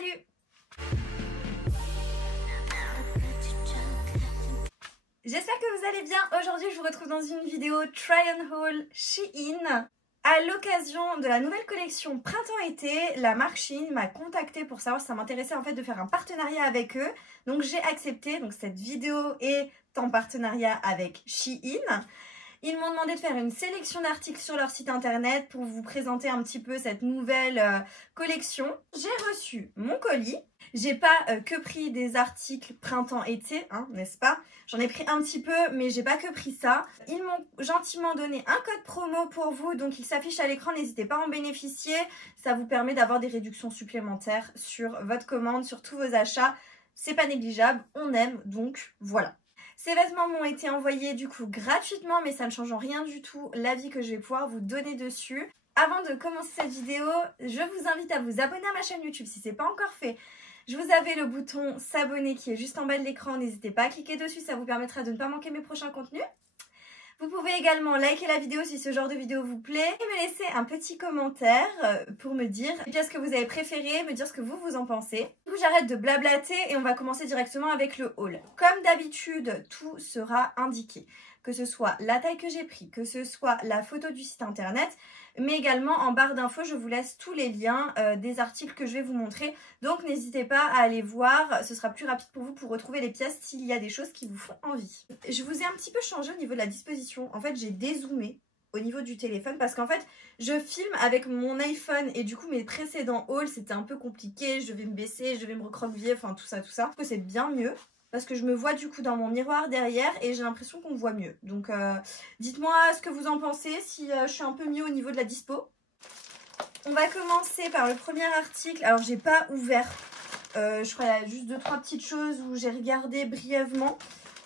Salut! J'espère que vous allez bien. Aujourd'hui, je vous retrouve dans une vidéo try and haul Shein. À l'occasion de la nouvelle collection printemps-été, la marque Shein m'a contactée pour savoir si ça m'intéressait en fait de faire un partenariat avec eux. Donc j'ai accepté. Donc cette vidéo est en partenariat avec Shein. Ils m'ont demandé de faire une sélection d'articles sur leur site internet pour vous présenter un petit peu cette nouvelle collection. J'ai reçu mon colis. J'ai pas que pris des articles printemps-été, hein, n'est-ce pas? J'en ai pris un petit peu, mais j'ai pas que pris ça. Ils m'ont gentiment donné un code promo pour vous, donc il s'affiche à l'écran, n'hésitez pas à en bénéficier. Ça vous permet d'avoir des réductions supplémentaires sur votre commande, sur tous vos achats. C'est pas négligeable, on aime, donc voilà. Ces vêtements m'ont été envoyés du coup gratuitement, mais ça ne change en rien du tout l'avis que je vais pouvoir vous donner dessus. Avant de commencer cette vidéo, je vous invite à vous abonner à ma chaîne YouTube si ce n'est pas encore fait. Je vous avais le bouton s'abonner qui est juste en bas de l'écran, n'hésitez pas à cliquer dessus, ça vous permettra de ne pas manquer mes prochains contenus. Vous pouvez également liker la vidéo si ce genre de vidéo vous plaît et me laisser un petit commentaire pour me dire ce que vous avez préféré, me dire ce que vous en pensez. Du coup, j'arrête de blablater et on va commencer directement avec le haul. Comme d'habitude, tout sera indiqué. Que ce soit la taille que j'ai pris, que ce soit la photo du site internet, mais également en barre d'infos, je vous laisse tous les liens des articles que je vais vous montrer. Donc n'hésitez pas à aller voir, ce sera plus rapide pour vous pour retrouver les pièces s'il y a des choses qui vous font envie. Je vous ai un petit peu changé au niveau de la disposition. En fait, j'ai dézoomé au niveau du téléphone parce qu'en fait, je filme avec mon iPhone et du coup, mes précédents hauls, c'était un peu compliqué. Je devais me baisser, je devais me recroqueviller, enfin tout ça. Je trouve que c'est bien mieux. Parce que je me vois du coup dans mon miroir derrière et j'ai l'impression qu'on me voit mieux. Donc dites-moi ce que vous en pensez, si je suis un peu mieux au niveau de la dispo. On va commencer par le premier article. Alors j'ai pas ouvert, je crois qu'il y a juste 2-3 petites choses où j'ai regardé brièvement.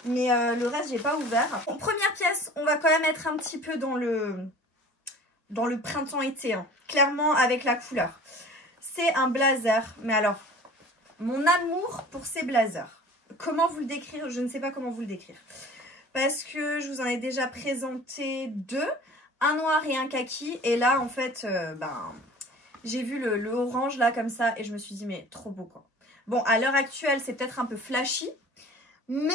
Mais le reste j'ai pas ouvert. Bon, première pièce, on va quand même être un petit peu dans le printemps-été. Hein. Clairement avec la couleur. C'est un blazer. Mais alors, mon amour pour ces blazers. Comment vous le décrire? Je ne sais pas comment vous le décrire. Parce que je vous en ai déjà présenté deux. Un noir et un kaki. Et là, en fait, j'ai vu le orange là comme ça. Et je me suis dit, mais trop beau quoi. Bon, à l'heure actuelle, c'est peut-être un peu flashy. Mais,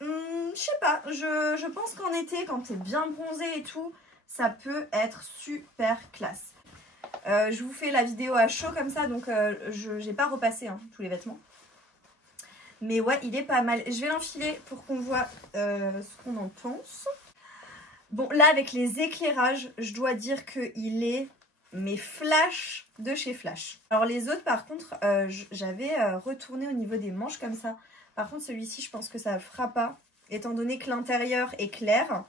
je sais pas. Je pense qu'en été, quand t'es bien bronzé et tout, ça peut être super classe. Je vous fais la vidéo à chaud comme ça. Donc, je n'ai pas repassé hein, tous les vêtements. Mais ouais, il est pas mal. Je vais l'enfiler pour qu'on voit ce qu'on en pense. Bon, là, avec les éclairages, je dois dire qu'il est mais flash de chez Flash. Alors, les autres, par contre, j'avais retourné au niveau des manches comme ça. Par contre, celui-ci, je pense que ça ne fera pas. Étant donné que l'intérieur est clair,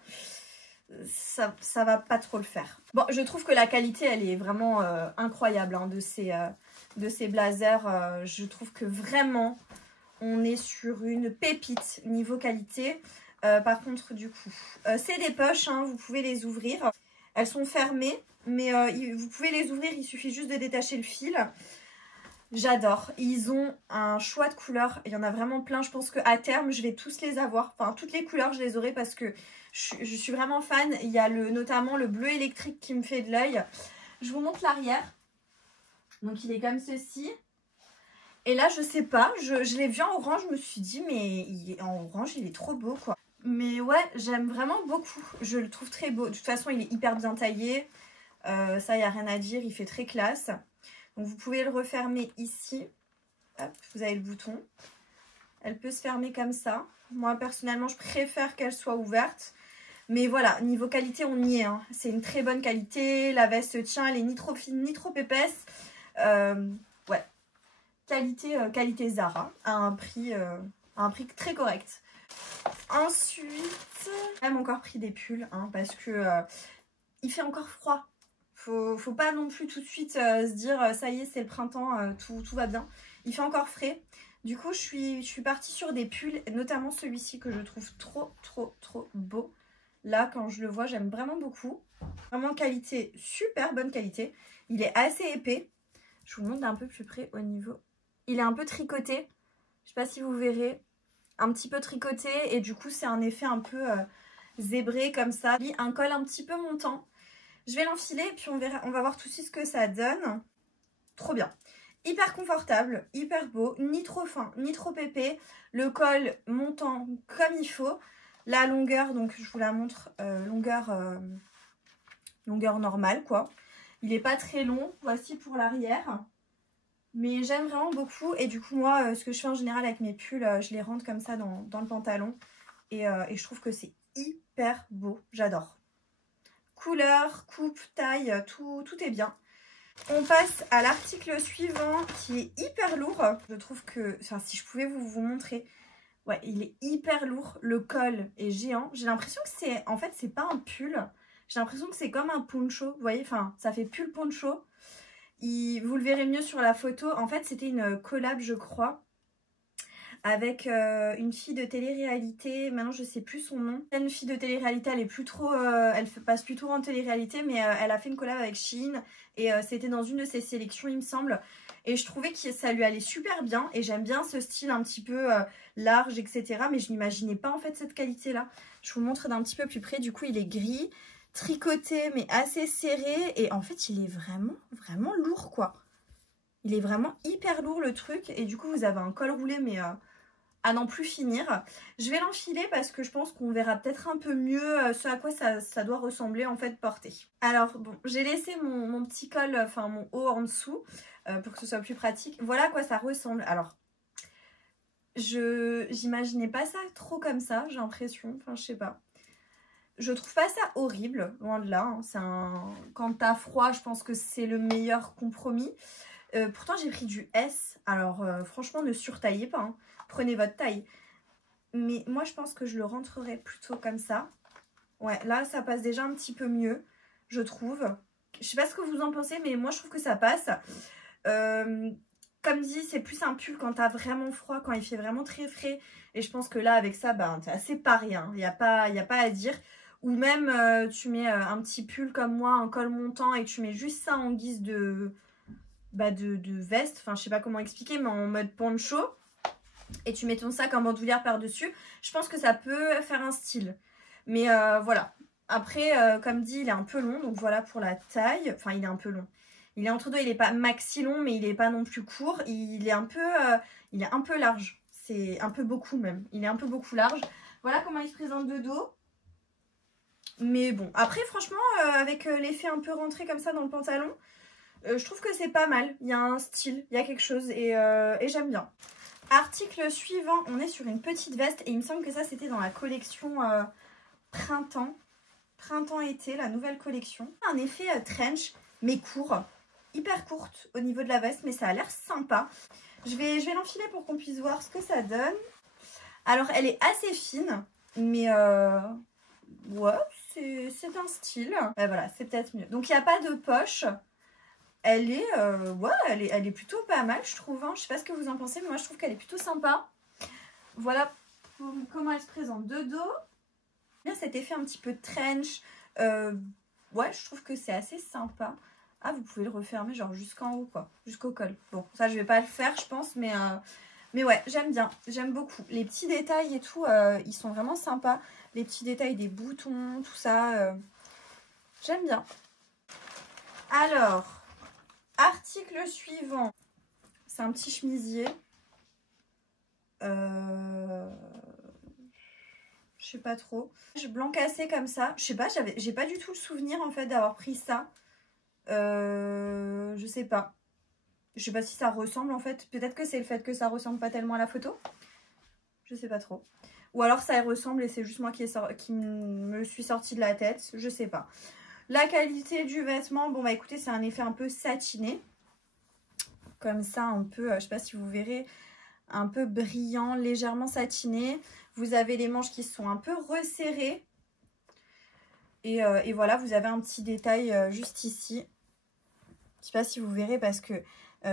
ça va pas trop le faire. Bon, je trouve que la qualité, elle est vraiment incroyable hein, de ces blazers. Je trouve que vraiment... On est sur une pépite niveau qualité. Par contre, du coup, c'est des poches, hein, vous pouvez les ouvrir. Elles sont fermées, mais vous pouvez les ouvrir, il suffit juste de détacher le fil. J'adore. Ils ont un choix de couleurs. Il y en a vraiment plein. Je pense qu'à terme, je vais tous les avoir. Enfin, toutes les couleurs, je les aurai parce que je suis vraiment fan. Il y a notamment le bleu électrique qui me fait de l'œil. Je vous montre l'arrière. Donc, il est comme ceci. Et là, je sais pas, je l'ai vu en orange, je me suis dit, mais en orange, il est trop beau, quoi. Mais ouais, j'aime vraiment beaucoup. Je le trouve très beau. De toute façon, il est hyper bien taillé. Ça, il n'y a rien à dire, il fait très classe. Donc, vous pouvez le refermer ici. Hop, vous avez le bouton. Elle peut se fermer comme ça. Moi, personnellement, je préfère qu'elle soit ouverte. Mais voilà, niveau qualité, on y est. Hein. C'est une très bonne qualité. La veste tient, elle est ni trop fine, ni trop épaisse. Ouais. Qualité Zara à un prix très correct. Ensuite, j'ai même encore pris des pulls hein, parce que il fait encore froid. Faut pas non plus tout de suite se dire ça y est c'est le printemps, tout va bien. Il fait encore frais. Du coup je suis partie sur des pulls, notamment celui-ci que je trouve trop beau. Là quand je le vois j'aime vraiment beaucoup. Vraiment qualité, super bonne qualité. Il est assez épais. Je vous montre d'un peu plus près au niveau... Il est un peu tricoté, je sais pas si vous verrez, un petit peu tricoté et du coup c'est un effet un peu zébré comme ça. Un col un petit peu montant. Je vais l'enfiler et puis on va voir tout de suite ce que ça donne. Trop bien. Hyper confortable, hyper beau, ni trop fin, ni trop épais. Le col montant comme il faut. La longueur, donc je vous la montre, longueur normale quoi. Il n'est pas très long, voici pour l'arrière. Mais j'aime vraiment beaucoup et du coup moi ce que je fais en général avec mes pulls, je les rentre comme ça dans le pantalon. Et je trouve que c'est hyper beau, j'adore. Couleur, coupe, taille, tout est bien. On passe à l'article suivant qui est hyper lourd. Je trouve que, enfin si je pouvais vous montrer, ouais il est hyper lourd, le col est géant. J'ai l'impression que c'est, en fait c'est pas un pull, j'ai l'impression que c'est comme un poncho, vous voyez, enfin ça fait pull poncho. Vous le verrez mieux sur la photo, en fait c'était une collab je crois, avec une fille de télé-réalité, maintenant je sais plus son nom. Une fille de télé-réalité, elle est plus trop, elle passe plus trop en télé-réalité, mais elle a fait une collab avec Shein et c'était dans une de ses sélections il me semble. Et je trouvais que ça lui allait super bien et j'aime bien ce style un petit peu large etc. Mais je n'imaginais pas en fait cette qualité là. Je vous montre d'un petit peu plus près, du coup il est gris, tricoté mais assez serré et en fait il est vraiment lourd quoi. Il est vraiment hyper lourd le truc et du coup vous avez un col roulé mais à n'en plus finir. Je vais l'enfiler parce que je pense qu'on verra peut-être un peu mieux ce à quoi ça doit ressembler en fait porté. Alors bon, j'ai laissé mon petit col, enfin mon haut en dessous pour que ce soit plus pratique. Voilà à quoi ça ressemble. Alors, j'imaginais pas ça trop comme ça, j'ai l'impression, enfin je sais pas. Je trouve pas ça horrible, loin de là. Hein. Quand t'as froid, je pense que c'est le meilleur compromis. Pourtant j'ai pris du S, alors franchement ne surtaillez pas, hein. Prenez votre taille. Mais moi je pense que je le rentrerai plutôt comme ça. Ouais, là ça passe déjà un petit peu mieux, je trouve. Je sais pas ce que vous en pensez, mais moi je trouve que ça passe. Comme dit, c'est plus un pull quand t'as vraiment froid, quand il fait vraiment très frais. Et je pense que là avec ça, bah, t'es assez pari, hein. Y a pas à dire. Ou même tu mets un petit pull comme moi, un col montant, et tu mets juste ça en guise de veste, enfin je sais pas comment expliquer, mais en mode poncho, et tu mets ton sac en bandoulière par dessus, je pense que ça peut faire un style. Mais voilà, après comme dit il est un peu long, donc voilà pour la taille. Enfin il est un peu long, il est entre deux, il est pas maxi long mais il est pas non plus court, il est un peu large, c'est un peu beaucoup même, il est un peu beaucoup large. Voilà comment il se présente de dos. Mais bon, après franchement avec l'effet un peu rentré comme ça dans le pantalon, je trouve que c'est pas mal, il y a un style, il y a quelque chose et j'aime bien. Article suivant, on est sur une petite veste et il me semble que ça c'était dans la collection printemps-été, la nouvelle collection. Un effet trench mais court, hyper courte au niveau de la veste mais ça a l'air sympa. Je vais l'enfiler pour qu'on puisse voir ce que ça donne. Alors elle est assez fine mais ouais c'est un style. Ben voilà, c'est peut-être mieux. Donc il n'y a pas de poche. Elle est, ouais, elle est plutôt pas mal, je trouve. Hein. Je sais pas ce que vous en pensez, mais moi je trouve qu'elle est plutôt sympa. Voilà comment elle se présente de dos. Bien cet effet un petit peu trench. Ouais, je trouve que c'est assez sympa. Ah, vous pouvez le refermer genre jusqu'en haut, quoi, jusqu'au col. Bon, ça je vais pas le faire, je pense, mais ouais, j'aime bien, j'aime beaucoup. Les petits détails et tout, ils sont vraiment sympas. Les petits détails des boutons, tout ça, j'aime bien. Alors, article suivant, c'est un petit chemisier. Je sais pas trop. Blanc cassé comme ça. Je sais pas, j'ai pas du tout le souvenir en fait d'avoir pris ça. Je sais pas. Je sais pas si ça ressemble en fait. Peut-être que c'est le fait que ça ressemble pas tellement à la photo. Je sais pas trop. Ou alors ça y ressemble et c'est juste moi qui me suis sorti de la tête. Je sais pas. La qualité du vêtement, bon bah écoutez, c'est un effet un peu satiné. Comme ça, un peu, je sais pas si vous verrez, un peu brillant, légèrement satiné. Vous avez les manches qui sont un peu resserrées. Et voilà, vous avez un petit détail juste ici. Je sais pas si vous verrez parce que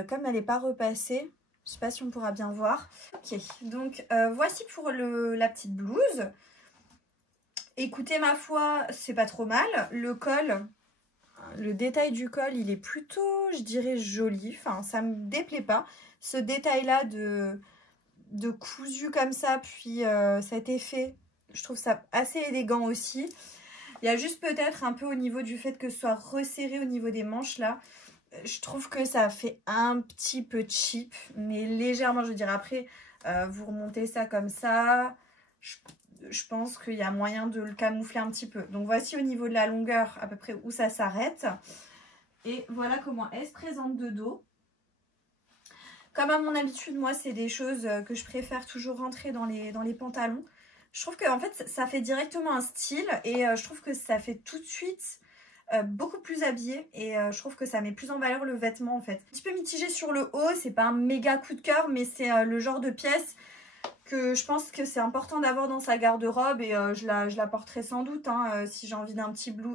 comme elle n'est pas repassée, je sais pas si on pourra bien voir. Ok, donc voici pour la petite blouse. Écoutez, ma foi, c'est pas trop mal. Le col, le détail du col, il est plutôt, je dirais, joli. Enfin, ça me déplaît pas. Ce détail-là de cousu comme ça, puis cet effet, je trouve ça assez élégant aussi. Il y a juste peut-être un peu au niveau du fait que ce soit resserré au niveau des manches là. Je trouve que ça fait un petit peu cheap, mais légèrement, je veux dire. Après, vous remontez ça comme ça. Je pense qu'il y a moyen de le camoufler un petit peu. Donc voici au niveau de la longueur à peu près où ça s'arrête. Et voilà comment elle se présente de dos. Comme à mon habitude, moi, c'est des choses que je préfère toujours rentrer dans les pantalons. Je trouve qu'en fait, ça fait directement un style et je trouve que ça fait tout de suite beaucoup plus habillé et je trouve que ça met plus en valeur le vêtement en fait. Un petit peu mitigé sur le haut, c'est pas un méga coup de cœur, mais c'est le genre de pièce que je pense que c'est important d'avoir dans sa garde-robe et je la porterai sans doute hein, si j'ai envie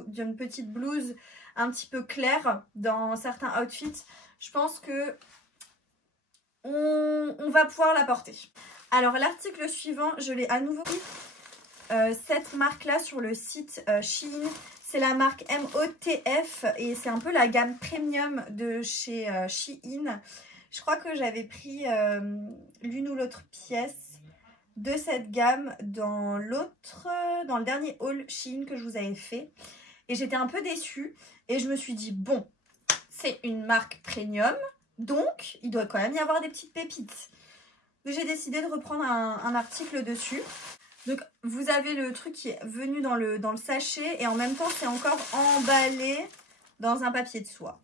d'une petite blouse un petit peu claire dans certains outfits. Je pense que on va pouvoir la porter. Alors l'article suivant, je l'ai à nouveau pris cette marque là sur le site Shein. C'est la marque MOTF et c'est un peu la gamme premium de chez Shein. Je crois que j'avais pris l'une ou l'autre pièce de cette gamme dans le dernier haul Shein que je vous avais fait. Et j'étais un peu déçue et je me suis dit bon, c'est une marque premium. Donc, il doit quand même y avoir des petites pépites. J'ai décidé de reprendre un article dessus. Donc, vous avez le truc qui est venu dans le sachet et en même temps, c'est encore emballé dans un papier de soie.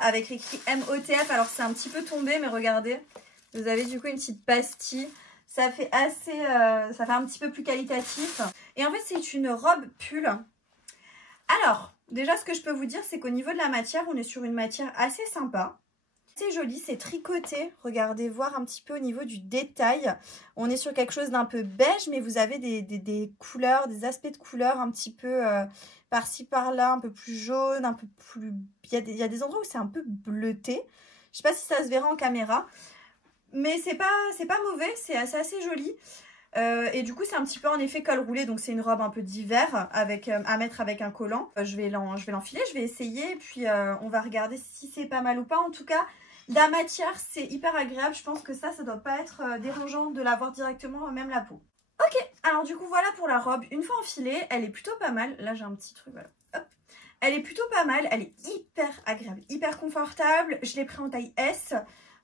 Avec écrit MOTF. Alors, c'est un petit peu tombé, mais regardez. Vous avez du coup une petite pastille. Ça fait assez... ça fait un petit peu plus qualitatif. Et en fait, c'est une robe pull. Alors, déjà, ce que je peux vous dire, c'est qu'au niveau de la matière, on est sur une matière assez sympa. C'est joli, c'est tricoté. Regardez, voir un petit peu au niveau du détail. On est sur quelque chose d'un peu beige, mais vous avez des couleurs, des aspects de couleurs un petit peu par-ci, par-là, un peu plus jaune, un peu plus... Il y a des endroits où c'est un peu bleuté. Je sais pas si ça se verra en caméra, mais c'est pas mauvais, c'est assez joli. Et du coup, c'est un petit peu en effet col roulé, donc c'est une robe un peu d'hiver à mettre avec un collant. Je vais l'enfiler, je vais essayer, et puis on va regarder si c'est pas mal ou pas. En tout cas, la matière, c'est hyper agréable. Je pense que ça doit pas être dérangeant de l'avoir directement, même la peau. Ok, alors du coup, voilà pour la robe. Une fois enfilée, elle est plutôt pas mal. Là, j'ai un petit truc, voilà. Hop. Elle est plutôt pas mal, elle est hyper agréable, hyper confortable. Je l'ai pris en taille S.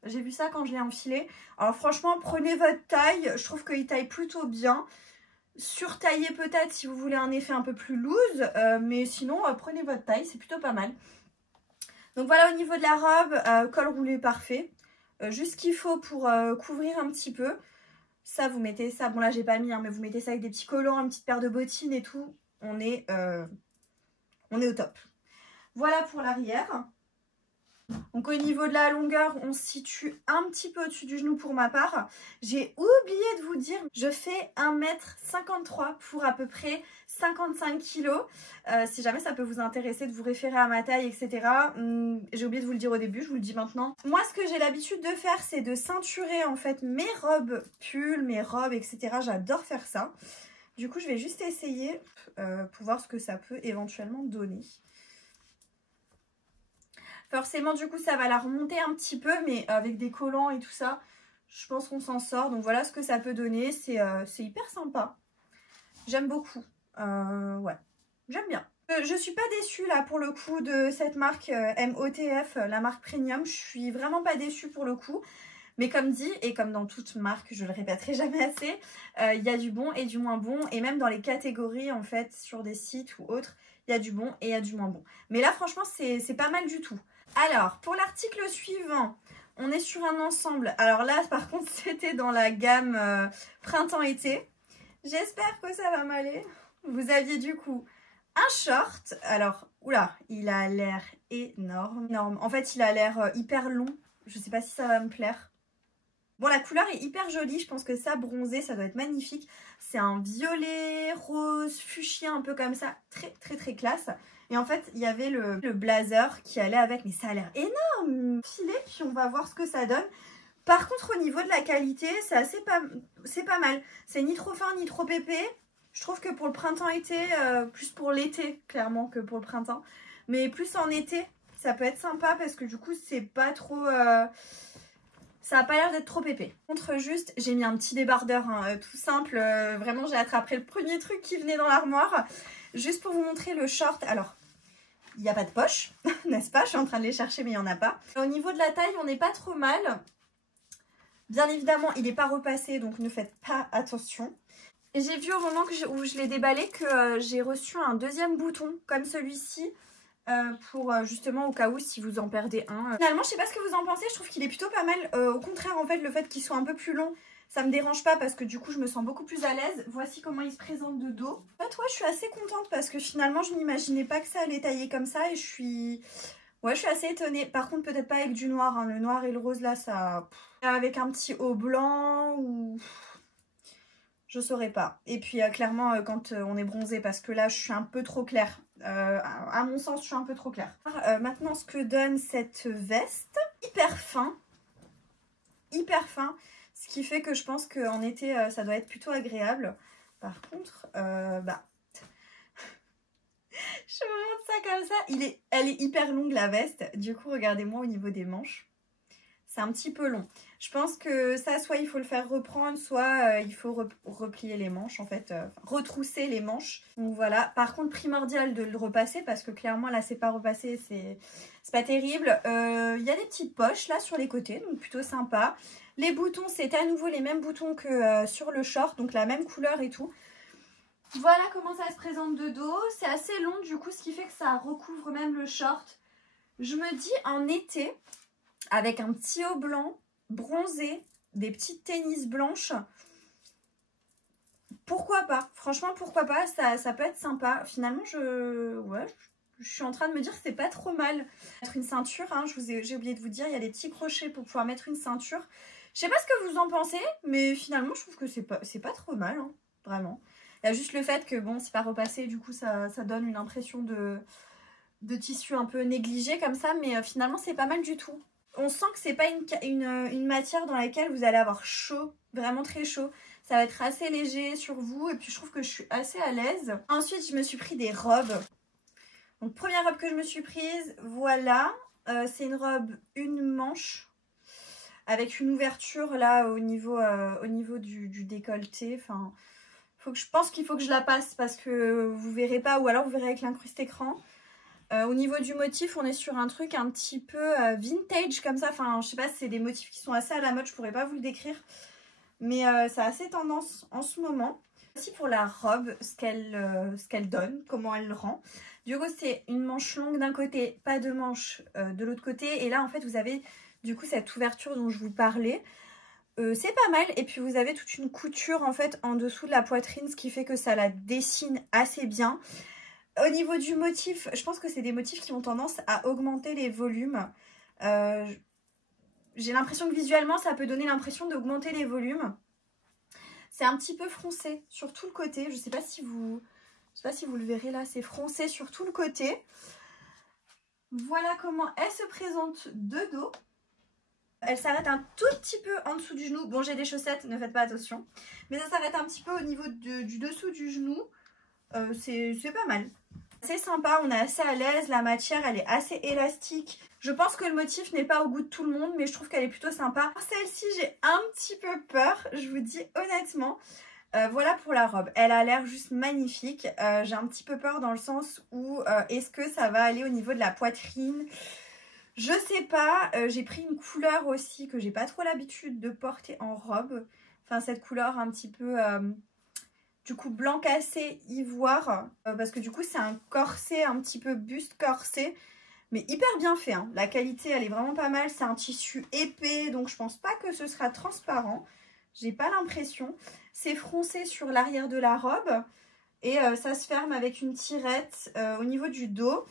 J'ai vu ça quand je l'ai enfilé. Alors franchement, prenez votre taille. Je trouve qu'il taille plutôt bien. Surtaillez peut-être si vous voulez un effet un peu plus loose. Mais sinon, prenez votre taille. C'est plutôt pas mal. Donc voilà au niveau de la robe. Col roulé parfait. Juste ce qu'il faut pour couvrir un petit peu. Ça, vous mettez ça. Bon là, j'ai pas mis, hein, mais vous mettez ça avec des petits collants, une petite paire de bottines et tout. On est au top. Voilà pour l'arrière. Donc au niveau de la longueur, on se situe un petit peu au-dessus du genou pour ma part. J'ai oublié de vous dire, je fais 1m53 pour à peu près 55 kg. Si jamais ça peut vous intéresser de vous référer à ma taille, etc. J'ai oublié de vous le dire au début, je vous le dis maintenant. Moi, ce que j'ai l'habitude de faire, c'est de ceinturer en fait mes robes pulls, mes robes, etc. J'adore faire ça. Du coup, je vais juste essayer pour voir ce que ça peut éventuellement donner. Forcément, du coup, ça va la remonter un petit peu, mais avec des collants et tout ça, je pense qu'on s'en sort. Donc voilà ce que ça peut donner. C'est hyper sympa. J'aime beaucoup. Ouais, j'aime bien. Je suis pas déçue là pour le coup de cette marque MOTF, la marque premium. Je suis vraiment pas déçue pour le coup. Mais comme dit, et comme dans toute marque, je le répéterai jamais assez, il y a du bon et du moins bon. Et même dans les catégories, en fait, sur des sites ou autres, il y a du bon et il y a du moins bon. Mais là, franchement, c'est pas mal du tout. Alors, pour l'article suivant, on est sur un ensemble. Alors là, par contre, c'était dans la gamme printemps-été. J'espère que ça va m'aller. Vous aviez du coup un short. Alors, oula, il a l'air énorme. En fait, il a l'air hyper long. Je sais pas si ça va me plaire. Bon, la couleur est hyper jolie. Je pense que ça, bronzé, ça doit être magnifique. C'est un violet, rose, fuchsia, un peu comme ça. Très, très, très classe. Et en fait, il y avait le blazer qui allait avec. Mais ça a l'air énorme. Filet, puis on va voir ce que ça donne. Par contre, au niveau de la qualité, c'est pas mal. C'est ni trop fin, ni trop épais. Je trouve que pour le printemps-été, plus pour l'été, clairement, que pour le printemps. Mais plus en été, ça peut être sympa parce que du coup, c'est pas trop... ça n'a pas l'air d'être trop épais. Par contre, juste, j'ai mis un petit débardeur, hein, tout simple. Vraiment, j'ai attrapé le premier truc qui venait dans l'armoire. Juste pour vous montrer le short. Alors, il n'y a pas de poche, n'est-ce pas? Je suis en train de les chercher mais il n'y en a pas. Au niveau de la taille, on n'est pas trop mal. Bien évidemment, il n'est pas repassé, donc ne faites pas attention. Et j'ai vu au moment où je l'ai déballé que j'ai reçu un deuxième bouton comme celui-ci. Pour justement au cas où si vous en perdez un. Finalement, je sais pas ce que vous en pensez, je trouve qu'il est plutôt pas mal. Au contraire, en fait, le fait qu'il soit un peu plus long, ça me dérange pas parce que du coup, je me sens beaucoup plus à l'aise. Voici comment il se présente de dos. En fait, ouais, je suis assez contente parce que finalement, je n'imaginais pas que ça allait tailler comme ça et je suis assez étonnée. Par contre, peut-être pas avec du noir, hein. Le noir et le rose, là, ça... Avec un petit haut blanc ou... Je saurais pas. Et puis, clairement, quand on est bronzé, parce que là, je suis un peu trop claire. À mon sens, je suis un peu trop claire. Maintenant, ce que donne cette veste, hyper fin. Hyper fin. Ce qui fait que je pense qu'en été, ça doit être plutôt agréable. Par contre, bah... je vous montre ça comme ça. Elle est hyper longue, la veste. Du coup, regardez-moi au niveau des manches. C'est un petit peu long. Je pense que ça, soit il faut le faire reprendre, soit il faut replier les manches, en fait, retrousser les manches. Donc voilà. Par contre, primordial de le repasser parce que clairement, là, c'est pas repassé, c'est pas terrible. Il y a des petites poches là sur les côtés, donc plutôt sympa. Les boutons, c'est à nouveau les mêmes boutons que sur le short, donc la même couleur et tout. Voilà comment ça se présente de dos. C'est assez long du coup, ce qui fait que ça recouvre même le short. Je me dis en été, avec un petit haut blanc, bronzé, des petites tennis blanches, pourquoi pas? Franchement, pourquoi pas? Ça peut être sympa. Finalement, je suis en train de me dire que c'est pas trop mal. Mettre une ceinture, hein, j'ai oublié de vous dire, il y a des petits crochets pour pouvoir mettre une ceinture. Je sais pas ce que vous en pensez, mais finalement, je trouve que c'est pas trop mal, hein, vraiment. Il y a juste le fait que, bon, c'est pas repassé, du coup, ça donne une impression de tissu un peu négligé comme ça, mais finalement, c'est pas mal du tout. On sent que c'est pas une matière dans laquelle vous allez avoir chaud, vraiment très chaud. Ça va être assez léger sur vous et puis je trouve que je suis assez à l'aise. Ensuite, je me suis pris des robes. Donc, première robe que je me suis prise, voilà. C'est une robe une manche avec une ouverture là au niveau du décolleté. Enfin, je pense qu'il faut que je la passe parce que vous verrez pas ou alors vous verrez avec l'incruste écran. Au niveau du motif, on est sur un truc un petit peu vintage comme ça. Enfin, je sais pas, c'est des motifs qui sont assez à la mode, je pourrais pas vous le décrire. Mais ça a assez tendance en ce moment. Aussi pour la robe, ce qu'elle donne, comment elle le rend. Du coup, c'est une manche longue d'un côté, pas de manche de l'autre côté. Et là, en fait, vous avez du coup cette ouverture dont je vous parlais. C'est pas mal. Et puis, vous avez toute une couture en fait en dessous de la poitrine, ce qui fait que ça la dessine assez bien. Au niveau du motif, je pense que c'est des motifs qui ont tendance à augmenter les volumes. J'ai l'impression que visuellement, ça peut donner l'impression d'augmenter les volumes. C'est un petit peu froncé sur tout le côté. Je sais pas si vous le verrez là, c'est froncé sur tout le côté. Voilà comment elle se présente de dos. Elle s'arrête un tout petit peu en dessous du genou. Bon, j'ai des chaussettes, ne faites pas attention. Mais ça s'arrête un petit peu au niveau du dessous du genou. C'est pas mal. C'est sympa, on est assez à l'aise, la matière elle est assez élastique. Je pense que le motif n'est pas au goût de tout le monde, mais je trouve qu'elle est plutôt sympa. Celle-ci, j'ai un petit peu peur, je vous dis honnêtement. Voilà pour la robe, elle a l'air juste magnifique. J'ai un petit peu peur dans le sens où est-ce que ça va aller au niveau de la poitrine? Je sais pas, j'ai pris une couleur aussi que j'ai pas trop l'habitude de porter en robe. Enfin cette couleur un petit peu... du coup blanc cassé ivoire parce que du coup c'est un corset un petit peu buste corsé mais hyper bien fait hein. La qualité elle est vraiment pas mal, c'est un tissu épais donc je pense pas que ce sera transparent, j'ai pas l'impression. C'est froncé sur l'arrière de la robe et ça se ferme avec une tirette au niveau du dos.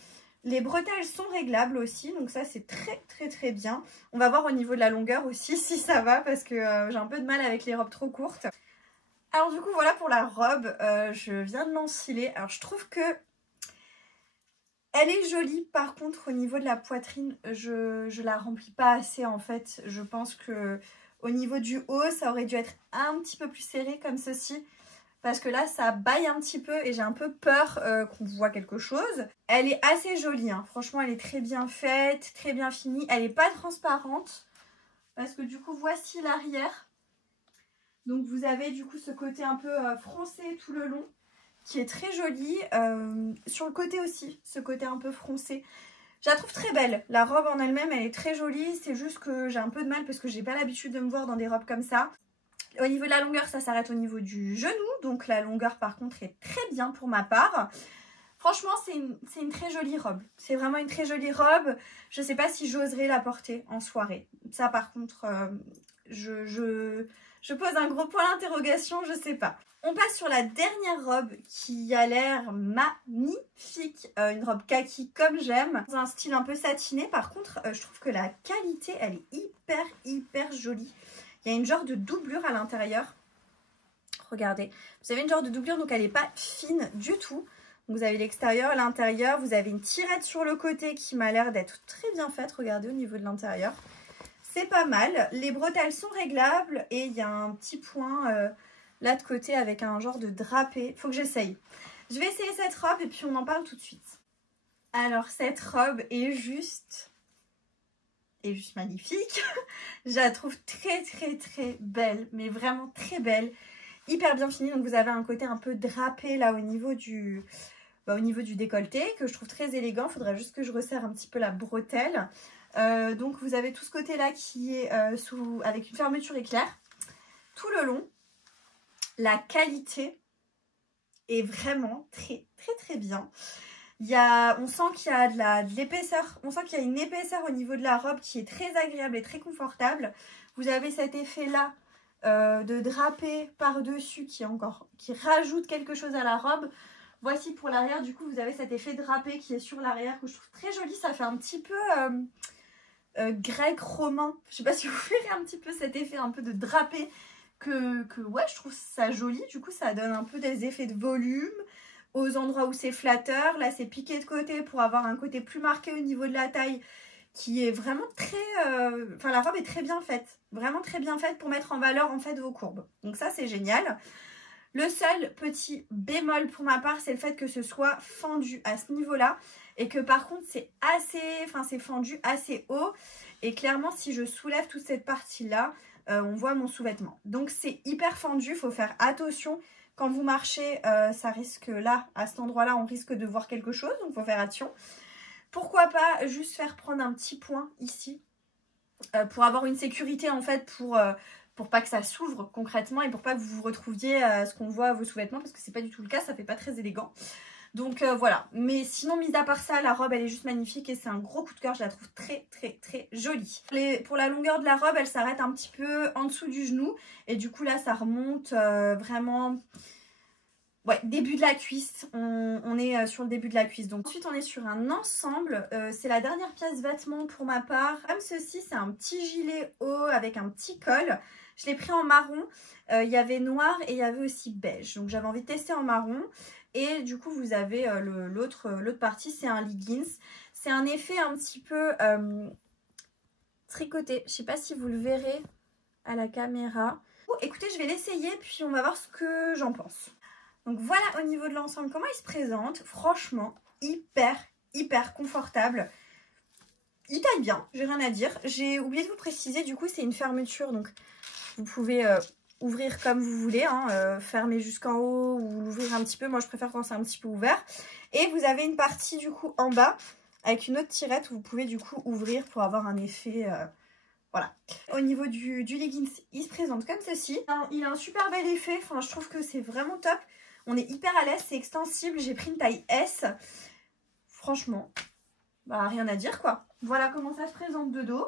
Les bretelles sont réglables aussi, donc ça c'est très bien. On va voir au niveau de la longueur aussi si ça va parce que j'ai un peu de mal avec les robes trop courtes. Alors du coup voilà pour la robe, je viens de l'enfiler. Alors je trouve que elle est jolie, par contre au niveau de la poitrine je la remplis pas assez en fait. Je pense que au niveau du haut ça aurait dû être un petit peu plus serré comme ceci. Parce que là ça baille un petit peu et j'ai un peu peur qu'on voit quelque chose. Elle est assez jolie, hein. Franchement elle est très bien faite, très bien finie. Elle n'est pas transparente parce que du coup voici l'arrière. Donc vous avez du coup ce côté un peu froncé tout le long qui est très jolie. Sur le côté aussi, ce côté un peu froncé. Je la trouve très belle. La robe en elle-même, elle est très jolie. C'est juste que j'ai un peu de mal parce que j'ai pas l'habitude de me voir dans des robes comme ça. Au niveau de la longueur, ça s'arrête au niveau du genou. Donc la longueur, par contre, est très bien pour ma part. Franchement, c'est une très jolie robe. C'est vraiment une très jolie robe. Je sais pas si j'oserais la porter en soirée. Ça, par contre, je pose un gros point d'interrogation, je sais pas. On passe sur la dernière robe qui a l'air magnifique. Une robe kaki comme j'aime. Dans un style un peu satiné. Par contre, je trouve que la qualité, elle est hyper jolie. Il y a une genre de doublure à l'intérieur. Regardez. Vous avez une genre de doublure, donc elle n'est pas fine du tout. Donc vous avez l'extérieur, l'intérieur. Vous avez une tirette sur le côté qui m'a l'air d'être très bien faite. Regardez au niveau de l'intérieur. C'est pas mal. Les bretelles sont réglables. Et il y a un petit point là de côté avec un genre de drapé. Faut que j'essaye. Je vais essayer cette robe et puis on en parle tout de suite. Alors cette robe est juste magnifique. Je la trouve très belle. Mais vraiment très belle. Hyper bien finie. Donc vous avez un côté un peu drapé là au niveau du décolleté que je trouve très élégant. Il faudrait juste que je resserre un petit peu la bretelle. Donc vous avez tout ce côté là qui est avec une fermeture éclair tout le long. La qualité est vraiment très bien. On sent qu'il y a de l'épaisseur. On sent qu'il y a une épaisseur au niveau de la robe qui est très agréable et très confortable. Vous avez cet effet là de drapé par-dessus qui rajoute quelque chose à la robe. Voici pour l'arrière, du coup vous avez cet effet drapé qui est sur l'arrière que je trouve très joli. Ça fait un petit peu grec romain. Je sais pas si vous verrez un petit peu cet effet un peu de drapé ouais, je trouve ça joli. Du coup ça donne un peu des effets de volume aux endroits où c'est flatteur. Là c'est piqué de côté pour avoir un côté plus marqué au niveau de la taille qui est vraiment très... la robe est très bien faite. Vraiment très bien faite pour mettre en valeur en fait vos courbes. Donc ça c'est génial. Le seul petit bémol pour ma part, c'est le fait que ce soit fendu à ce niveau-là. Et que par contre, c'est fendu assez haut. Et clairement, si je soulève toute cette partie-là, on voit mon sous-vêtement. Donc c'est hyper fendu, il faut faire attention. Quand vous marchez, ça risque là, à cet endroit-là, on risque de voir quelque chose. Donc il faut faire attention. Pourquoi pas juste faire prendre un petit point ici pour avoir une sécurité en fait pour pas que ça s'ouvre concrètement et pour pas que vous vous retrouviez à ce qu'on voit à vos sous-vêtements parce que c'est pas du tout le cas, ça fait pas très élégant. Donc voilà, mais sinon mis à part ça, la robe elle est juste magnifique et c'est un gros coup de cœur, je la trouve très jolie. Pour la longueur de la robe, elle s'arrête un petit peu en dessous du genou et du coup là ça remonte vraiment... Ouais, début de la cuisse, on est sur le début de la cuisse. Donc ensuite on est sur un ensemble, c'est la dernière pièce vêtement pour ma part. Comme ceci, c'est un petit gilet haut avec un petit col. Je l'ai pris en marron, il y avait noir et il y avait aussi beige. Donc j'avais envie de tester en marron. Et du coup vous avez l'autre partie, c'est un leggings. C'est un effet un petit peu tricoté, je sais pas si vous le verrez à la caméra. Écoutez, je vais l'essayer puis on va voir ce que j'en pense. Donc voilà au niveau de l'ensemble comment il se présente. Franchement, hyper confortable. Il taille bien, j'ai rien à dire. J'ai oublié de vous préciser, du coup c'est une fermeture. Donc vous pouvez ouvrir comme vous voulez. Fermer jusqu'en haut ou l'ouvrir un petit peu. Moi je préfère quand c'est un petit peu ouvert. Et vous avez une partie du coup en bas avec une autre tirette où vous pouvez du coup ouvrir pour avoir un effet... Voilà. Au niveau du leggings, il se présente comme ceci. Il a un super bel effet. Enfin, je trouve que c'est vraiment top. On est hyper à l'aise, c'est extensible. J'ai pris une taille S. Franchement, bah rien à dire quoi. Voilà comment ça se présente de dos.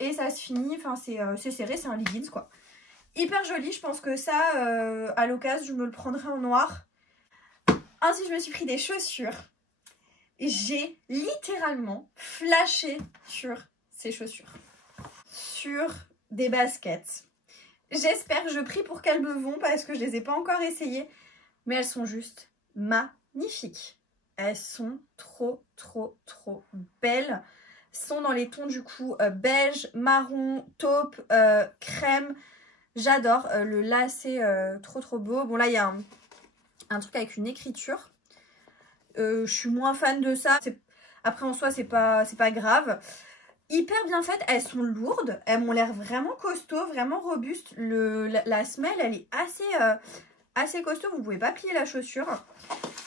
Et ça se finit, enfin c'est serré, c'est un leggings quoi. Hyper joli, je pense que ça, à l'occasion, je me le prendrai en noir. Ensuite, je me suis pris des chaussures. J'ai littéralement flashé sur ces chaussures. Sur des baskets. J'espère que je prie pour qu'elles me vont parce que je les ai pas encore essayées. Mais elles sont juste magnifiques. Elles sont trop belles. Elles sont dans les tons du coup beige, marron, taupe, crème. J'adore. Le lacet trop beau. Bon là il y a un truc avec une écriture. Je suis moins fan de ça. Après en soi c'est pas grave. Hyper bien faites, elles sont lourdes, elles m'ont l'air vraiment costaud, vraiment robustes. La semelle elle est assez costauds, vous ne pouvez pas plier la chaussure.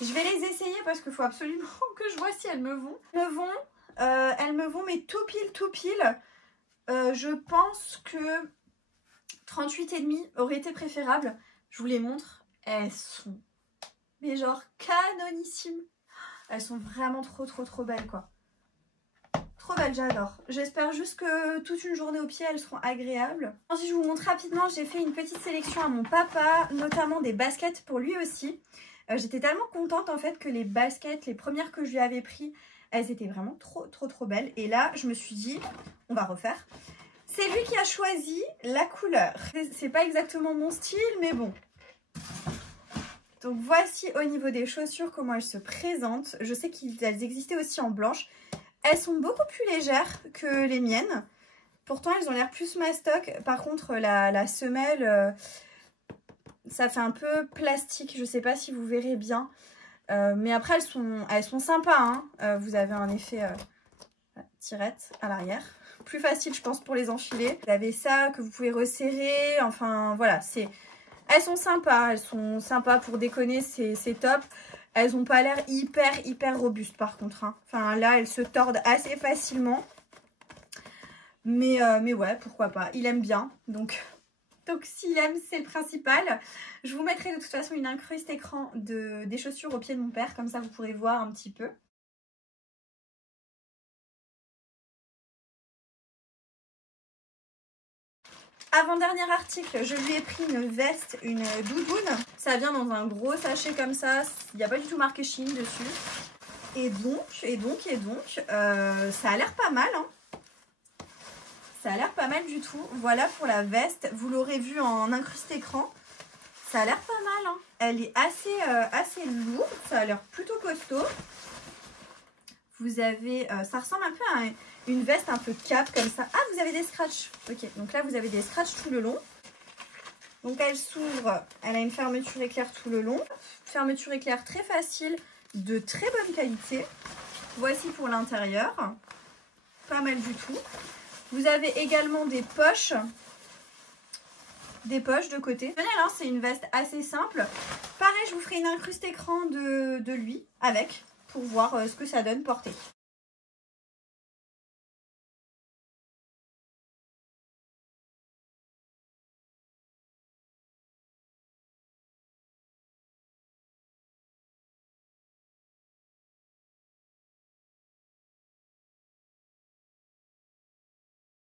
Je vais les essayer parce qu'il faut absolument que je vois si elles me vont. Elles me vont, mais tout pile. Je pense que 38,5 aurait été préférable. Je vous les montre. Elles sont, mais genre, canonissimes. Elles sont vraiment trop belles, quoi. Trop belles, j'adore. J'espère juste que toute une journée au pied, elles seront agréables. Ensuite, je vous montre rapidement, j'ai fait une petite sélection à mon papa, notamment des baskets pour lui aussi. J'étais tellement contente en fait que les baskets, les premières que je lui avais prises, elles étaient vraiment trop belles. Et là, je me suis dit, on va refaire. C'est lui qui a choisi la couleur. C'est pas exactement mon style, mais bon. Donc voici au niveau des chaussures comment elles se présentent. Je sais qu'elles existaient aussi en blanche. Elles sont beaucoup plus légères que les miennes. Pourtant, elles ont l'air plus mastoc. Par contre, la semelle, ça fait un peu plastique. Je ne sais pas si vous verrez bien. Mais après, elles sont sympas. Hein. Vous avez un effet tirette à l'arrière. Plus facile, je pense, pour les enfiler. Vous avez ça que vous pouvez resserrer. Enfin, voilà. Elles sont sympas. Elles sont sympas pour déconner. C'est top. Elles n'ont pas l'air hyper robustes par contre. Hein. Enfin là, elles se tordent assez facilement. Mais ouais, pourquoi pas. Il aime bien. Donc s'il aime, c'est le principal. Je vous mettrai de toute façon une incruste écran des chaussures au pied de mon père. Comme ça, vous pourrez voir un petit peu. Avant-dernier article, je lui ai pris une veste, une doudoune. Ça vient dans un gros sachet comme ça. Il n'y a pas du tout marqué Shein dessus. Et donc, ça a l'air pas mal. Hein. Ça a l'air pas mal du tout. Voilà pour la veste. Vous l'aurez vu en incrusté écran. Ça a l'air pas mal. Hein. Elle est assez lourde. Ça a l'air plutôt costaud. Vous avez, ça ressemble un peu à une veste un peu cap comme ça. Ah, vous avez des scratchs. Ok, donc là, vous avez des scratchs tout le long. Donc elle s'ouvre. Elle a une fermeture éclair tout le long. Fermeture éclair très facile, de très bonne qualité. Voici pour l'intérieur. Pas mal du tout. Vous avez également des poches de côté. Alors c'est une veste assez simple. Pareil, je vous ferai une incruste écran de lui avec pour voir ce que ça donne porté.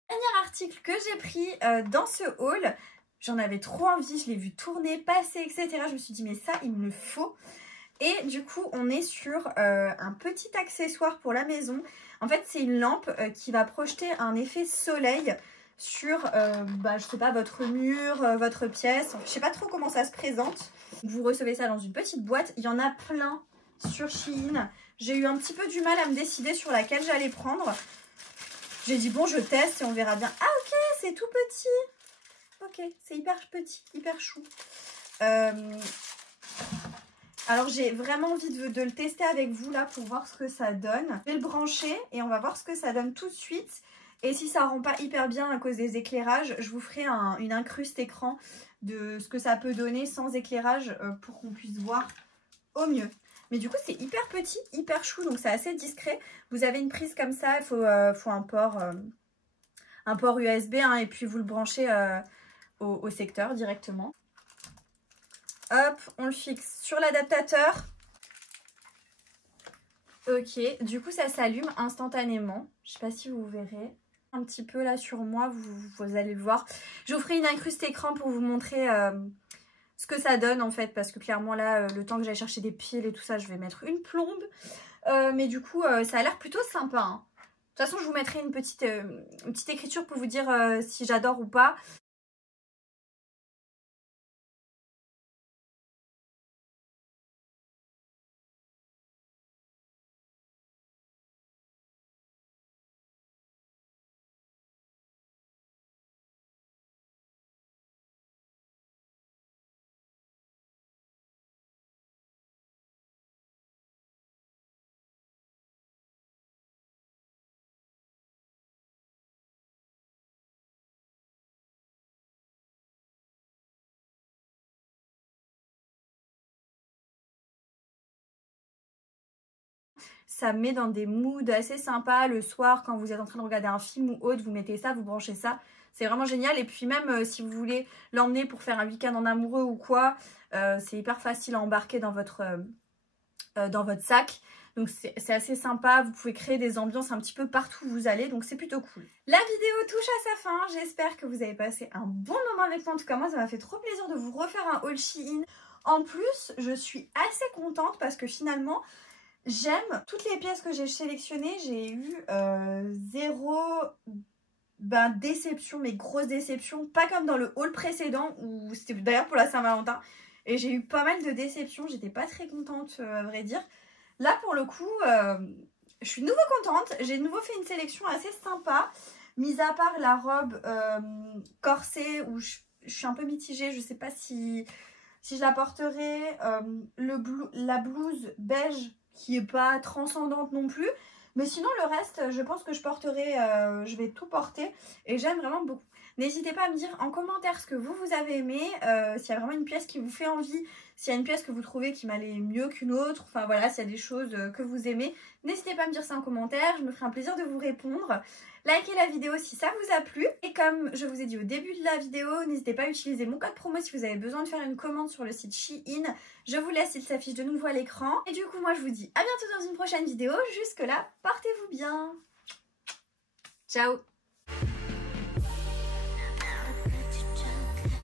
Dernier article que j'ai pris dans ce haul. J'en avais trop envie, je l'ai vu tourner, passer, etc. Je me suis dit, mais ça, il me le faut. Et du coup, on est sur un petit accessoire pour la maison. En fait, c'est une lampe qui va projeter un effet soleil sur, je sais pas, votre mur, votre pièce. Je sais pas trop comment ça se présente. Vous recevez ça dans une petite boîte. Il y en a plein sur Shein. J'ai eu un petit peu du mal à me décider sur laquelle j'allais prendre. J'ai dit, bon, je teste et on verra bien. Ah, ok, c'est tout petit. Ok, c'est hyper petit, hyper chou. Alors, j'ai vraiment envie de le tester avec vous là pour voir ce que ça donne. Je vais le brancher et on va voir ce que ça donne tout de suite. Et si ça rend pas hyper bien à cause des éclairages, je vous ferai une incruste écran de ce que ça peut donner sans éclairage pour qu'on puisse voir au mieux. Mais du coup, c'est hyper petit, hyper chou, donc c'est assez discret. Vous avez une prise comme ça, il faut un port USB hein, et puis vous le branchez au secteur directement. Hop, on le fixe sur l'adaptateur. Ok, du coup ça s'allume instantanément. Je sais pas si vous verrez un petit peu là sur moi, vous allez le voir. Je vous ferai une incruste écran pour vous montrer ce que ça donne en fait. Parce que clairement là, le temps que j'aille chercher des piles et tout ça, je vais mettre une plombe. Mais du coup, ça a l'air plutôt sympa. Hein. De toute façon, je vous mettrai une petite écriture pour vous dire si j'adore ou pas. Ça met dans des moods assez sympas. Le soir, quand vous êtes en train de regarder un film ou autre, vous mettez ça, vous branchez ça. C'est vraiment génial. Et puis même si vous voulez l'emmener pour faire un week-end en amoureux ou quoi, c'est hyper facile à embarquer dans votre sac. Donc c'est assez sympa, vous pouvez créer des ambiances un petit peu partout où vous allez, donc c'est plutôt cool. La vidéo touche à sa fin, j'espère que vous avez passé un bon moment avec moi. En tout cas moi ça m'a fait trop plaisir de vous refaire un haul Shein. En plus je suis assez contente parce que finalement j'aime toutes les pièces que j'ai sélectionnées. J'ai eu zéro déception, mais grosse déception, pas comme dans le haul précédent où c'était d'ailleurs pour la Saint-Valentin. Et j'ai eu pas mal de déceptions, j'étais pas très contente à vrai dire. Là pour le coup, je suis de nouveau contente, j'ai de nouveau fait une sélection assez sympa, mis à part la robe corset où je suis un peu mitigée, je sais pas si je la porterai, la blouse beige qui est pas transcendante non plus, mais sinon le reste je pense que je porterai, je vais tout porter et j'aime vraiment beaucoup. N'hésitez pas à me dire en commentaire ce que vous avez aimé, s'il y a vraiment une pièce qui vous fait envie, s'il y a une pièce que vous trouvez qui m'allait mieux qu'une autre, enfin voilà, s'il y a des choses que vous aimez. N'hésitez pas à me dire ça en commentaire, je me ferai un plaisir de vous répondre. Likez la vidéo si ça vous a plu. Et comme je vous ai dit au début de la vidéo, n'hésitez pas à utiliser mon code promo si vous avez besoin de faire une commande sur le site Shein. Je vous laisse, il s'affiche de nouveau à l'écran. Et du coup, moi je vous dis à bientôt dans une prochaine vidéo. Jusque là, portez-vous bien. Ciao!